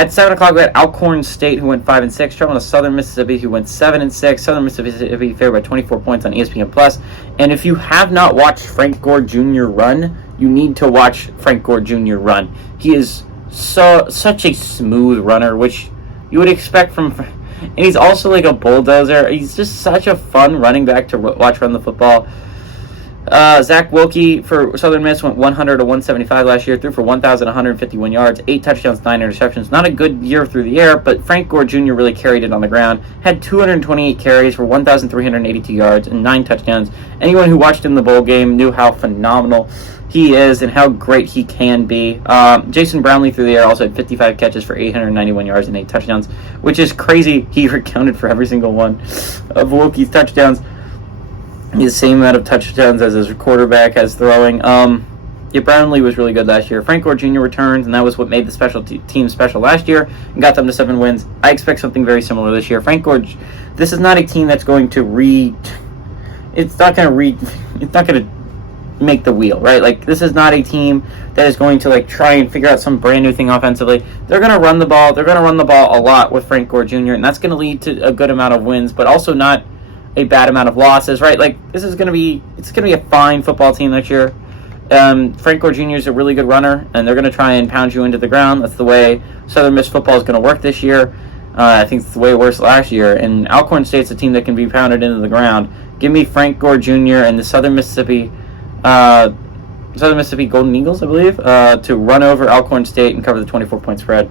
At 7 o'clock, we had Alcorn State, who went 5-6, traveling to Southern Mississippi, who went 7-6. Southern Mississippi favored by 24 points on ESPN+. And if you have not watched Frank Gore Jr. run, you need to watch Frank Gore Jr. run. He is such a smooth runner, which you would expect from... And he's also like a bulldozer. He's just such a fun running back to watch run the football. Zach Wilkie for Southern Miss went 100 to 175 last year, threw for 1,151 yards, 8 touchdowns, 9 interceptions. Not a good year through the air, but Frank Gore Jr. really carried it on the ground. Had 228 carries for 1,382 yards and 9 touchdowns. Anyone who watched him in the bowl game knew how phenomenal he is and how great he can be. Jason Brownlee through the air also had 55 catches for 891 yards and 8 touchdowns, which is crazy. He accounted for every single one of Wilkie's touchdowns. The same amount of touchdowns as his quarterback has throwing. Brownlee was really good last year. Frank Gore Jr. returns, and that was what made the special team special last year and got them to 7 wins. I expect something very similar this year. Frank Gore, this is not a team that's going to it's not going to make the wheel, right? Like, this is not a team that is going to like try and figure out some brand new thing offensively. They're going to run the ball. They're going to run the ball a lot with Frank Gore Jr., and that's going to lead to a good amount of wins, but also not a bad amount of losses, right? Like, it's going to be a fine football team next year. Frank Gore Jr. is a really good runner, and they're going to try and pound you into the ground. That's the way Southern Miss football is going to work this year. I think it's the way it works last year. And Alcorn State's a team that can be pounded into the ground. Give me Frank Gore Jr. and the Southern Mississippi Golden Eagles, I believe, to run over Alcorn State and cover the 24-point spread.